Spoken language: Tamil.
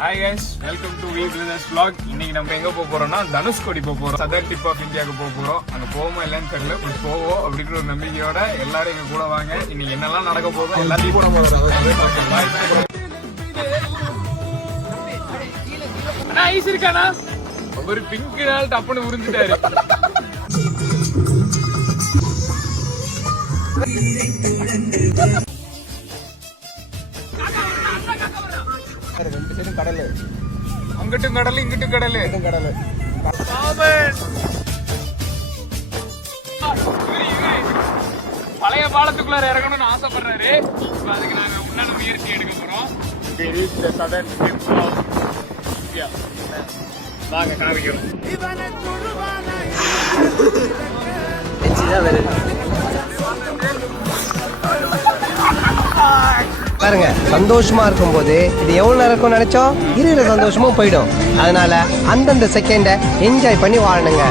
Hi guys, welcome to we business vlog. இன்னைக்கு நம்ம எங்க போறோம்னா தனுஷ்கோடி போறோம். சதர் டிப் ஆஃப் இந்தியாவுக்கு போறோம். அங்க போவோமா இல்லன்னு தெரியல, பட் போவோம் அப்படிங்கிற ஒரு நம்பிக்கையோட எல்லாரும் எங்க கூட வாங்க. இன்னைக்கு என்னெல்லாம் நடக்க போதும் எல்லாத்தையும் கூட அண்ணா ஐஸ் இருக்கானா? ஒரு பிங்க் நாள் டப்புன்னு உறிஞ்சிட்டாரு. ரெண்டு சைடும் கடல், அங்கிட்டும் கடல் இங்கிட்டும் கடல். கடல் பழைய பாலத்துக்குள்ளார இறங்கணும்னு ஆசைப்படுறாரு. அதுக்கு நாங்க உண்டான முயற்சி எடுக்க போறோம். நாங்க காமிக்கிறோம். பாருங்க, சந்தோஷமா இருக்கும் போது இது எவ்வளவு நேரம் இருக்கும் நினைச்சோம் இருக்கிற சந்தோஷமும் போயிடும். அதனால அந்தந்த செகண்ட என்ஜாய் பண்ணி வாழணுங்க.